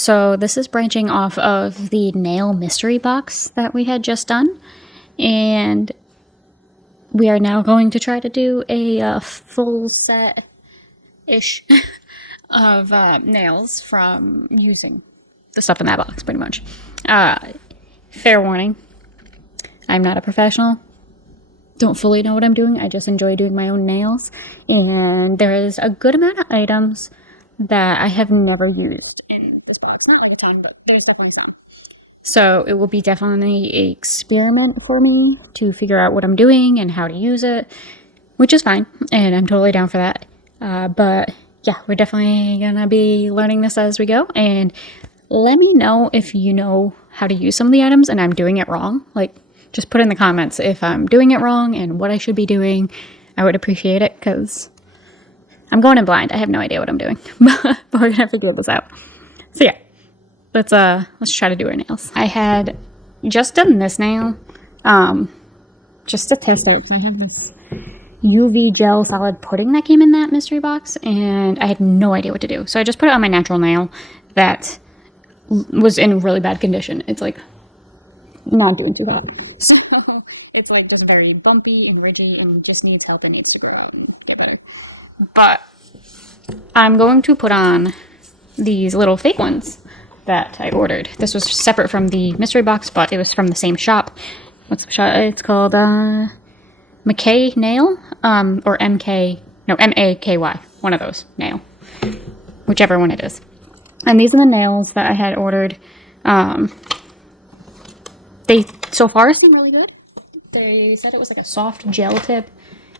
So this is branching off of the nail mystery box that we had just done, and we are now going to try to do a full set-ish of nails from using the stuff in that box, pretty much. Fair warning, I'm not a professional. Don't fully know what I'm doing. I just enjoy doing my own nails, and there is a good amount of items that I have never used in this box. Not all the time, but there's definitely some. So it will be definitely an experiment for me to figure out what I'm doing and how to use it, which is fine, and I'm totally down for that. But yeah, we're definitely gonna be learning this as we go, and let me know if you know how to use some of the items and I'm doing it wrong. Like, just put in the comments if I'm doing it wrong and what I should be doing. I would appreciate it, because I'm going in blind. I have no idea what I'm doing, but we're gonna figure this out. So yeah, let's try to do our nails. I had just done this nail, just to test out, because I have this UV gel solid pudding that came in that mystery box, and I had no idea what to do. So I just put it on my natural nail that was in really bad condition. It's like not doing too hot. So it's like just very bumpy and rigid and just needs help and needs to go out and get better. But I'm going to put on these little fake ones that I ordered. This was separate from the mystery box, but it was from the same shop. What's the shop? It's called McKay Nail, or MK, no, MAKY, one of those, nail, whichever one it is. And these are the nails that I had ordered. They so far seem really good. They said it was like a soft gel tip.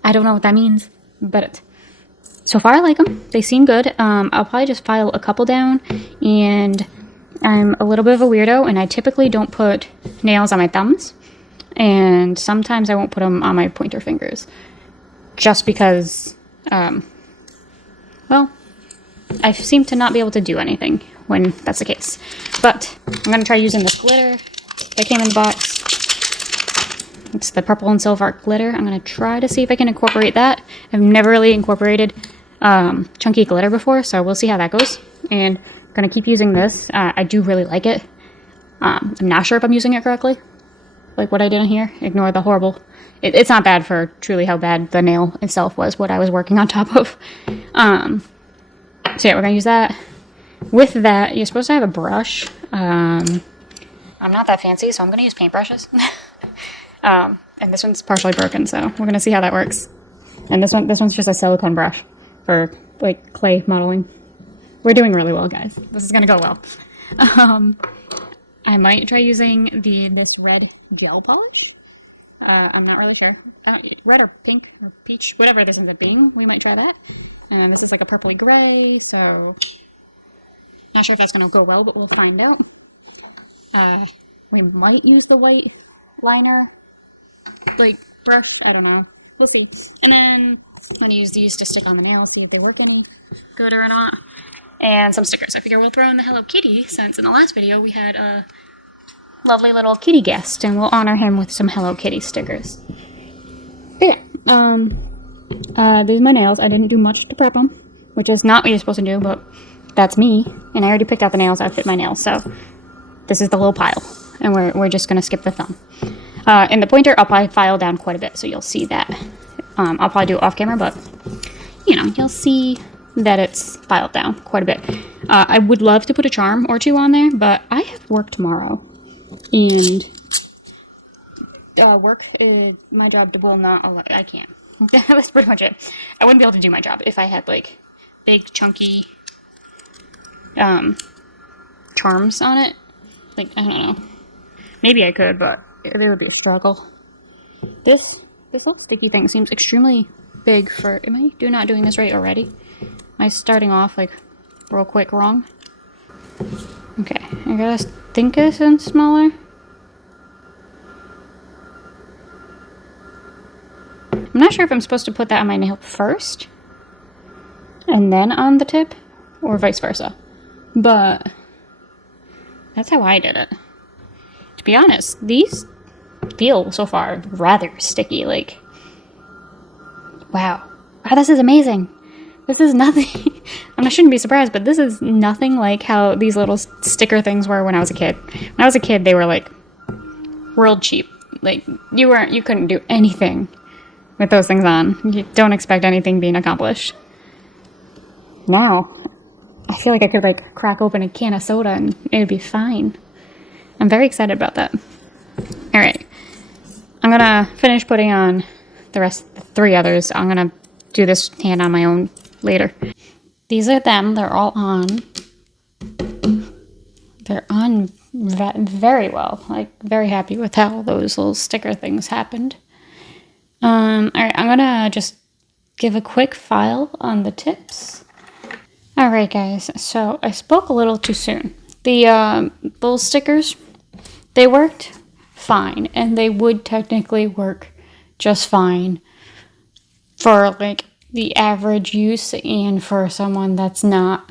I don't know what that means, but so far I like them. They seem good. I'll probably just file a couple down, and I'm a little bit of a weirdo, and I typically don't put nails on my thumbs, and sometimes I won't put them on my pointer fingers, just because, well, I seem to not be able to do anything when that's the case. But I'm going to try using this glitter that came in the box. It's the purple and silver glitter. I'm going to try to see if I can incorporate that. I've never really incorporated chunky glitter before, so we'll see how that goes. And I'm going to keep using this. I do really like it. I'm not sure if I'm using it correctly, like what I did in here. Ignore the horrible. It's not bad for truly how bad the nail itself was, what I was working on top of. So yeah, we're going to use that. With that, you're supposed to have a brush. I'm not that fancy, so I'm going to use paintbrushes. And this one's partially broken, so we're going to see how that works. And this one's just a silicone brush for, like, clay modeling. We're doing really well, guys. This is going to go well. I might try using this red gel polish. I'm not really sure. Red or pink or peach, whatever it is in the being, we might try that. And this is like a purpley gray, so not sure if that's going to go well, but we'll find out. We might use the white liner, like brush, I don't know. And then I'm going to use these to stick on the nails, see if they work any good or not. And some stickers. I figure we'll throw in the Hello Kitty, since in the last video we had a lovely little kitty guest, and we'll honor him with some Hello Kitty stickers. But yeah, these are my nails. I didn't do much to prep them, which is not what you're supposed to do, but that's me, and I already picked out the nails that fit my nails, so this is the little pile, and we're just going to skip the thumb. In the pointer, I'll probably file down quite a bit, so you'll see that. I'll probably do it off camera, but, you know, you'll see that it's filed down quite a bit. I would love to put a charm or two on there, but I have work tomorrow, and my job will not allow, I can't. That was pretty much it. I wouldn't be able to do my job if I had, like, big, chunky charms on it. Like, I don't know. Maybe I could, but it would be a struggle. This little sticky thing seems extremely big for... Am I not doing this right already? Am I starting off, like, real quick wrong? Okay, I gotta think this in smaller. I'm not sure if I'm supposed to put that on my nail first and then on the tip, or vice versa. But that's how I did it. To be honest, these feel so far rather sticky. Like, wow, this is amazing. This is nothing. I shouldn't be surprised, but this is nothing like how these little sticker things were when I was a kid. When I was a kid, they were like world cheap. Like you couldn't do anything with those things on. You don't expect anything being accomplished. Now, I feel like I could like crack open a can of soda and it would be fine. I'm very excited about that. All right, I'm gonna finish putting on the rest, the 3 others. I'm gonna do this hand on my own later. These are them. They're all on. They're on very well. Like, very happy with how those little sticker things happened. All right, I'm gonna just give a quick file on the tips. All right, guys. So I spoke a little too soon. The little stickers, they worked fine, and they would technically work just fine for like the average use and for someone that's not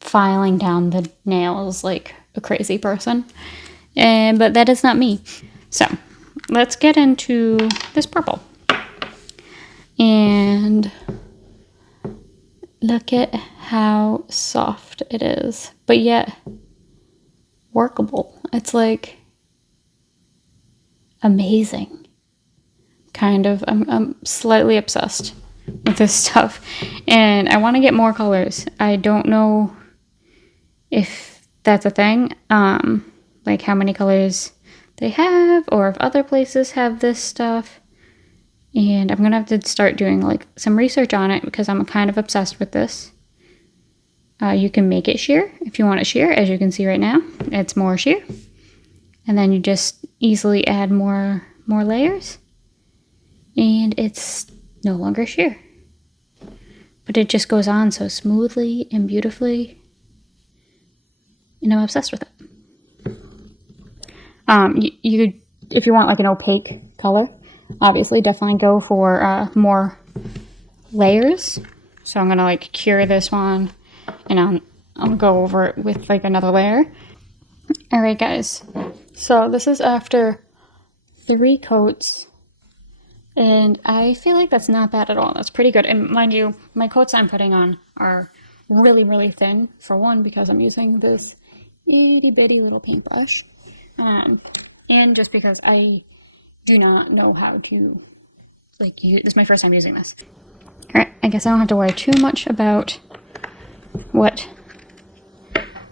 filing down the nails like a crazy person. But that is not me. So let's get into this purple. And look at how soft it is, but yet workable. It's like amazing. Kind of. I'm slightly obsessed with this stuff, and I want to get more colors. I don't know if that's a thing, like how many colors they have, or if other places have this stuff. And I'm gonna have to start doing like some research on it because I'm kind of obsessed with this. You can make it sheer if you want it sheer, as you can see right now. It's more sheer, and then you just easily add more layers, and it's no longer sheer. But it just goes on so smoothly and beautifully, and I'm obsessed with it. You if you want like an opaque color, obviously definitely go for more layers. So I'm gonna like cure this one, and I'll go over it with like another layer. All right, guys. So this is after 3 coats, and I feel like that's not bad at all. That's pretty good. And mind you, my coats I'm putting on are really, really thin. For one, because I'm using this itty bitty little paintbrush, and just because I do not know how to like use. This is my first time using this. All right, I guess I don't have to worry too much about what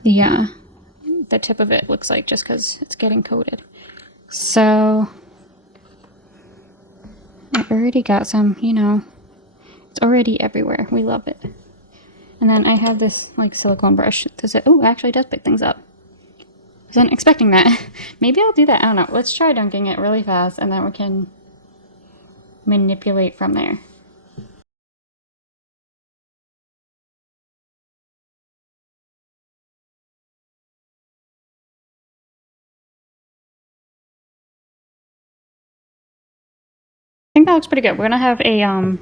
the tip of it looks like just because it's getting coated. So I already got some, it's already everywhere. We love it. And then I have this like silicone brush. Oh, actually does pick things up. Wasn't expecting that. Maybe I'll do that. I don't know. Let's try dunking it really fast, and then we can manipulate from there. I think that looks pretty good. We're gonna have a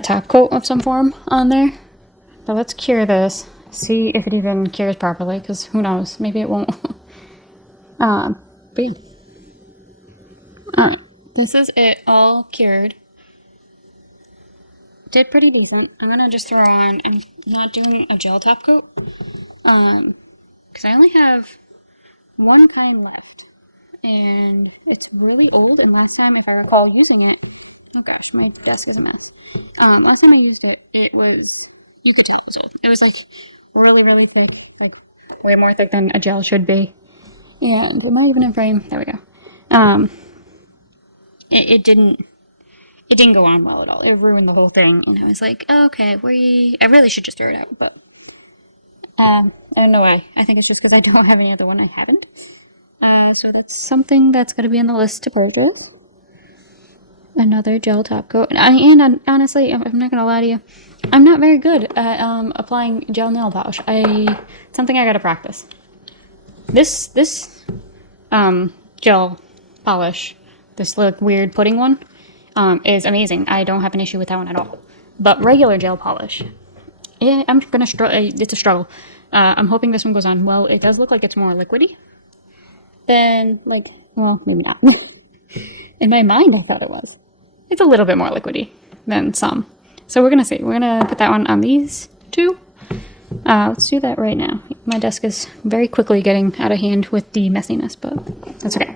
top coat of some form on there. But let's cure this. See if it even cures properly, because who knows? Maybe it won't. But yeah. Alright. This is it all cured. Did pretty decent. I'm gonna just throw on, I'm not doing a gel top coat. Because I only have one kind left. And it's really old, and last time, if I recall using it, oh gosh, my desk is a mess. Last time I used it, it was, you could tell it was old. It was like really, really thick, like way more thick than a gel should be. And am I even in frame? There we go. It didn't go on well at all. It ruined the whole thing, and I was like, oh, okay, I really should just throw it out, but I don't know why. I think it's just because I don't have any other one I haven't. So that's something that's going to be on the list to purchase. Another gel top coat. And honestly, I'm not going to lie to you, I'm not very good at applying gel nail polish. It's something I got to practice. This gel polish, this like weird pudding one, is amazing. I don't have an issue with that one at all. But regular gel polish, yeah, I'm going to struggle. It's a struggle. I'm hoping this one goes on well. It does look like it's more liquidy than, like, well, maybe not. In my mind, I thought it was. It's a little bit more liquidy than some So we're gonna see. We're gonna put that one on these two. Let's do that right now. My desk is very quickly getting out of hand with the messiness, but that's okay.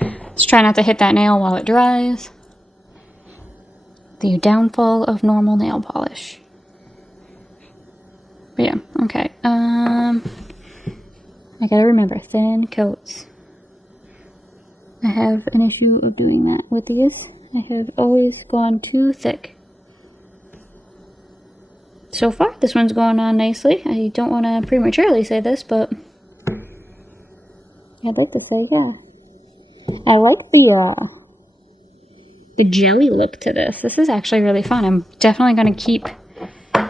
Let's try not to hit that nail while it dries. The downfall of normal nail polish. But yeah, okay. I gotta remember, thin coats. I have an issue of doing that with these. I have always gone too thick. So far, this one's going on nicely. I don't want to prematurely say this, but I'd like to say, yeah. I like the jelly look to this. This is actually really fun. I'm definitely going to keep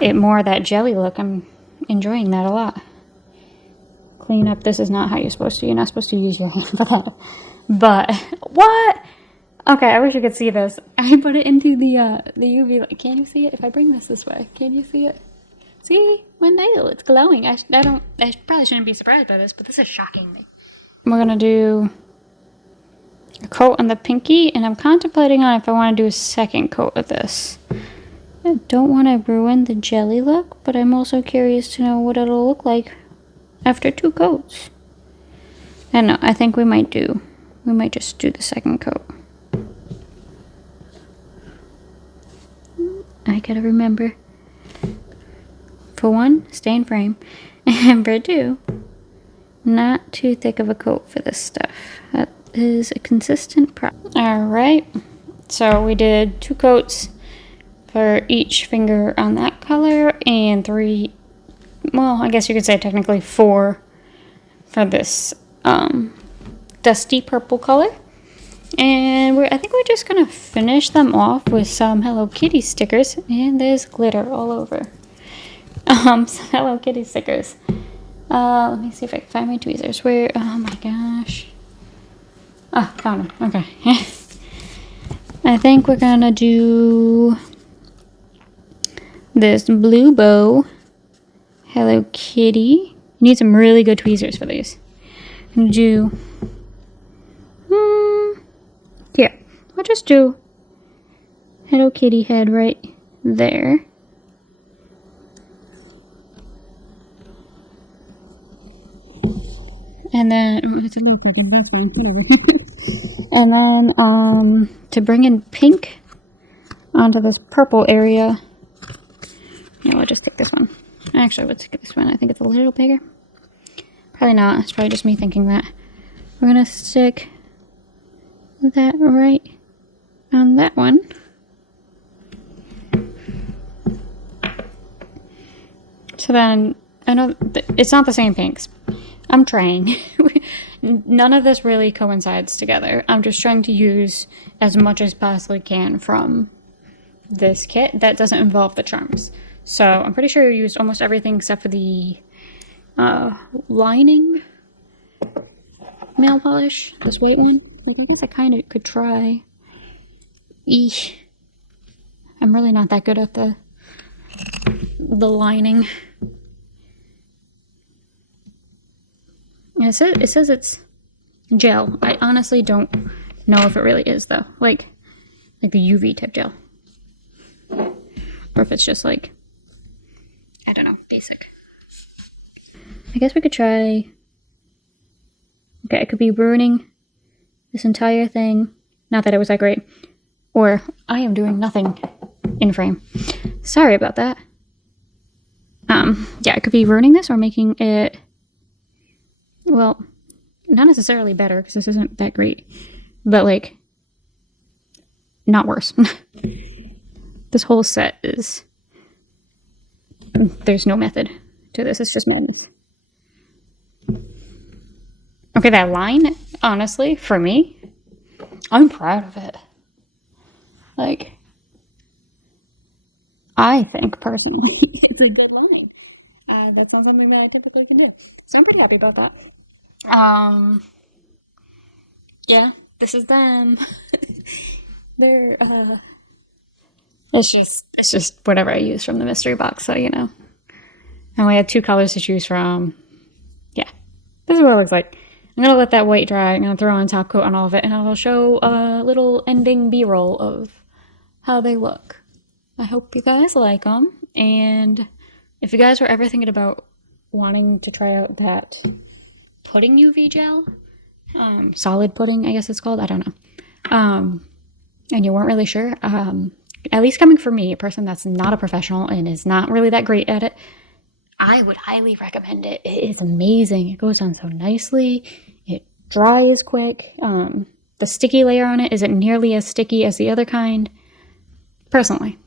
it more that jelly look. I'm enjoying that a lot. Clean up. This is not how you're supposed to. You're not supposed to use your hand for that. But, what? Okay, I wish you could see this. I put it into the UV light. Can you see it? If I bring this way, can you see it? See? My nail, it's glowing. I probably shouldn't be surprised by this, but this is shocking me. We're gonna do a coat on the pinky, and I'm contemplating on if I want to do a second coat of this. I don't want to ruin the jelly look, but I'm also curious to know what it'll look like after 2 coats. I don't know, I think we might just do the second coat. I gotta remember, for 1, stay in frame, and for 2, not too thick of a coat for this stuff. That is a consistent problem. Alright, so we did 2 coats for each finger on that color, and 3, well, I guess you could say technically 4 for this dusty purple color. And I think we're just gonna finish them off with some Hello Kitty stickers, and there's glitter all over. Some Hello Kitty stickers. Let me see if I can find my tweezers. Where? Oh my gosh. Ah, found them. Okay. I think we're gonna do this blue bow Hello Kitty. You need some really good tweezers for these. I'm gonna do. Yeah, I'll just do Hello Kitty head right there. And then, it's a little fucking whatever. And then, to bring in pink onto this purple area, yeah, we'll just take this one. Actually, let's take this one. I think it's a little bigger. Probably not. It's probably just me thinking that. We're gonna stick that right on that one. So then, I know it's not the same pinks. I'm trying. None of this really coincides together. I'm just trying to use as much as possibly can from this kit that doesn't involve the charms. So I'm pretty sure I used almost everything except for the lining nail polish, this white one. I guess I kind of could try. Eesh. I'm really not that good at the lining. It says it's gel. I honestly don't know if it really is though. Like the UV type gel. Or if it's just like, I don't know, basic. I guess we could try. Okay, I could be ruining this entire thing. Not that it was that great. Or I am doing nothing in frame. Sorry about that. Yeah, I could be ruining this or making it, well, not necessarily better because this isn't that great, but like, not worse. This whole set is, there's no method to this. It's just madness. Okay, that line, honestly, for me, I'm proud of it. Like, I think, personally, it's a good line. That's not something that I typically can do. So I'm pretty happy about that. Yeah, this is them. They're, it's just whatever I use from the mystery box, so, you know. I only had 2 colors to choose from. Yeah, this is what it looks like. I'm gonna let that white dry. I'm gonna throw on top coat on all of it, and I'll show a little ending B-roll of how they look. I hope you guys like them. And if you guys were ever thinking about wanting to try out that pudding UV gel, solid pudding, I guess it's called, I don't know, and you weren't really sure, at least coming from me, a person that's not a professional and is not really that great at it, I would highly recommend it. It is amazing. It goes on so nicely. It dries quick. The sticky layer on it isn't nearly as sticky as the other kind. Personally,